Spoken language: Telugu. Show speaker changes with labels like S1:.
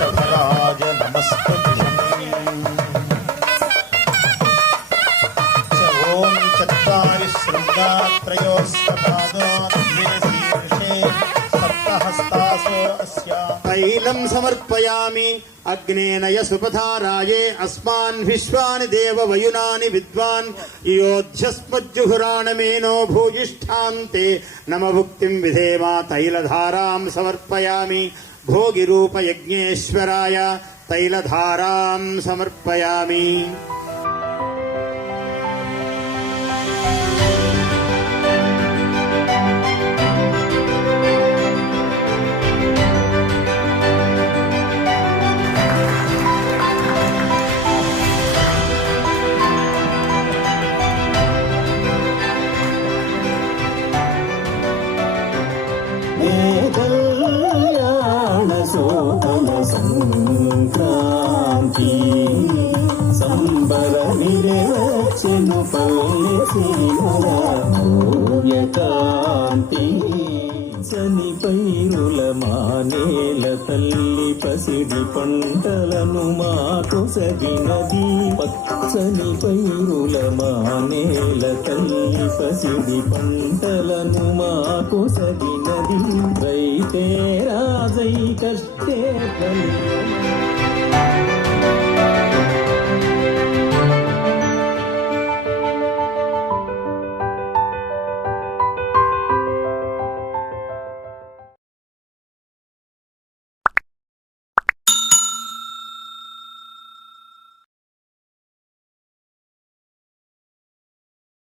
S1: शंकराय नमस्कृत्यम् ॐ चत्वारि शृङ्गात्रयोस्तपादोर्विषे सप्तहस्तासो अस्या तैलं समर्पयामि अग्नेनय सुपधाराये अस्मान् विश्वानि देववयुनानि विद्वान्। योध्यस्मज्जुहुराणमेनो भूयिष्ठान्ते। नमभुक्तिं विधेमा तैलधारां समर्पयामि। भोगिरूपयज्ञेश्वराय तैलधारां समर्पयामि
S2: సంబర నిరచెను పల్లె సీమల కాంతి చని మానేల తల్లి పసిడి పంటలను మాకు సగినది పచ్చని పైరుల మానేల తల్లి పసిడి పంటలను మాకు సగినది రైతే రాజై కష్టే ఫలితం.